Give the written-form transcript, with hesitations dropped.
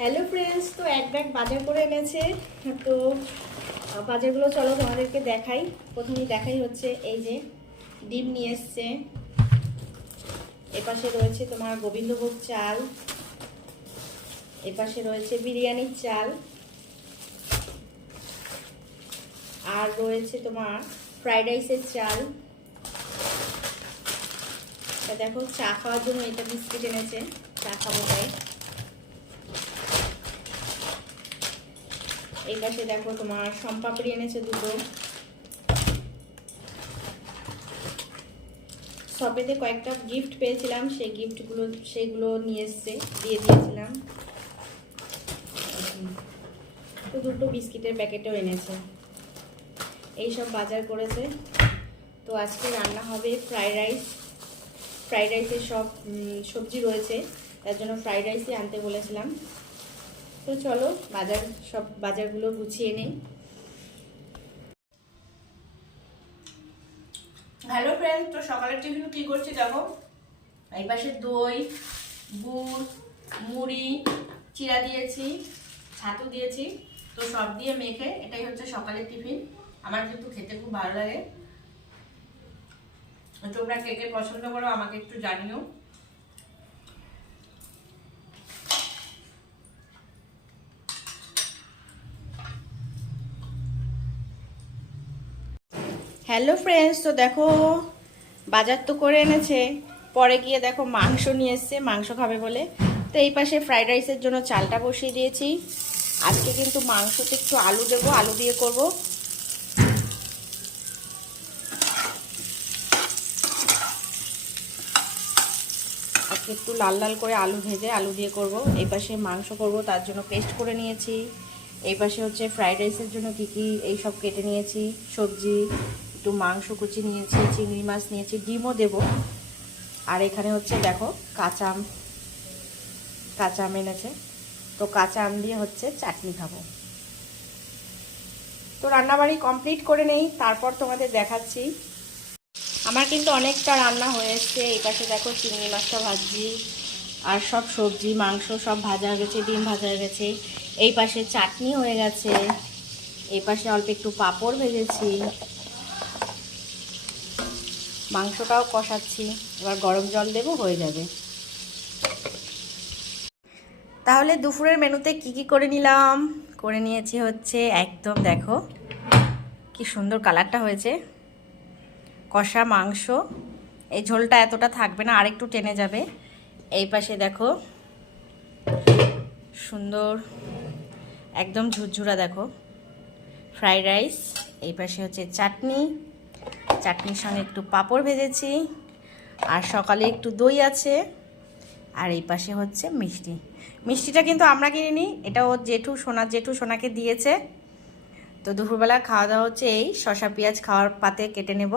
Hello friends, তো এক bag বাজার করে এনেছে। তো বাজারগুলো চলো তোমাদেরকে দেখাই। প্রথমেই দেখাই হচ্ছে এই যে ডিম নিয়ে এসছে। এপাশে রয়েছে তোমার গোবিন্দভোগ চাল, এপাশে রয়েছে বিরিয়ানির চাল, আর রয়েছে তোমার ফ্রাইড রাইসের চাল। দেখো চা খাওয়ার জন্য এটা বিস্কিট এনেছে, চা খাবো তাই। এই পাশে দেখো তোমার সম্পাপড়ি এনেছে দুটো। শপেতে কয়েকটা গিফট পেয়েছিলাম, সেই গিফটগুলো সেইগুলো নিয়ে এসছে, দিয়ে দিয়েছিলাম। তো দুটো বিস্কিটের প্যাকেটও এনেছে। এই সব বাজার করেছে। তো আজকে রান্না হবে ফ্রাইড রাইস। ফ্রাইড রাইসের সব সবজি রয়েছে, তার জন্য ফ্রাইড রাইসই আনতে বলেছিলাম। তো চলো সব বাজারগুলো গুছিয়ে নেই। হ্যালো ফ্রেন্ড, তো সকালের টিফিন কি করছি দেখো। এই পাশে দই, গুড়, মুড়ি, চিড়া দিয়েছি, ছাতু দিয়েছি। তো সব দিয়ে মেখে এটাই হচ্ছে সকালের টিফিন। আমার কিন্তু খেতে খুব ভালো লাগে। তোমরা কে কে পছন্দ করো আমাকে একটু জানিও। হ্যালো ফ্রেন্ডস, তো দেখো বাজার তো করে এনেছে, পরে গিয়ে দেখো মাংস নিয়ে এসছে, মাংস খাবে বলে। তো এই পাশে ফ্রাইড রাইসের জন্য চালটা বসিয়ে দিয়েছি। আজকে কিন্তু মাংসতে একটু আলু দেবো, আলু দিয়ে করব। আজকে একটু লাল লাল করে আলু ভেজে আলু দিয়ে করব। এই পাশে মাংস করব, তার জন্য পেস্ট করে নিয়েছি। এই পাশে হচ্ছে ফ্রাইড রাইসের জন্য কী কী এইসব কেটে নিয়েছি, সবজি, একটু মাংস কুচি নিয়েছি, চিংড়ি মাছ নিয়েছি, ডিমও দেব। আর এখানে হচ্ছে দেখো কাঁচা আম এনেছে। তো কাঁচা আম দিয়ে হচ্ছে চাটনি খাবো। তো রান্নাবাড়ি কমপ্লিট করে নেই, তারপর তোমাদের দেখাচ্ছি। আমার কিন্তু অনেকটা রান্না হয়ে এসছে। এই পাশে দেখো চিংড়ি মাছটা ভাজছি, আর সব সবজি মাংস সব ভাজা হয়ে গেছে, ডিম ভাজা হয়ে গেছে। এই পাশে চাটনি হয়ে গেছে, এই পাশে অল্প একটু পাঁপড় ভেজেছি, মাংসটাও কষাচ্ছি। এবার গরম জল দেবো, হয়ে যাবে। তাহলে দুপুরের মেনুতে কি কি করে নিলাম, করে নিয়েছি হচ্ছে একদম দেখো কি সুন্দর কালারটা হয়েছে। কষা মাংস, এই ঝোলটা এতটা থাকবে না, আরেকটু টেনে যাবে। এই পাশে দেখো সুন্দর একদম ঝুরঝুরা দেখো ফ্রাইড রাইস। এই পাশে হচ্ছে চাটনি, চাটনির সঙ্গে একটু পাঁপড় ভেজেছি, আর সকালে একটু দই আছে। আর এই পাশে হচ্ছে মিষ্টি। মিষ্টিটা কিন্তু আমরা কিনিনি, এটা ওর জেঠু সোনাকে দিয়েছে। তো দুপুরবেলা খাওয়া দাওয়া হচ্ছে এই শসা পেঁয়াজ খাওয়ার পাতে কেটে নেব।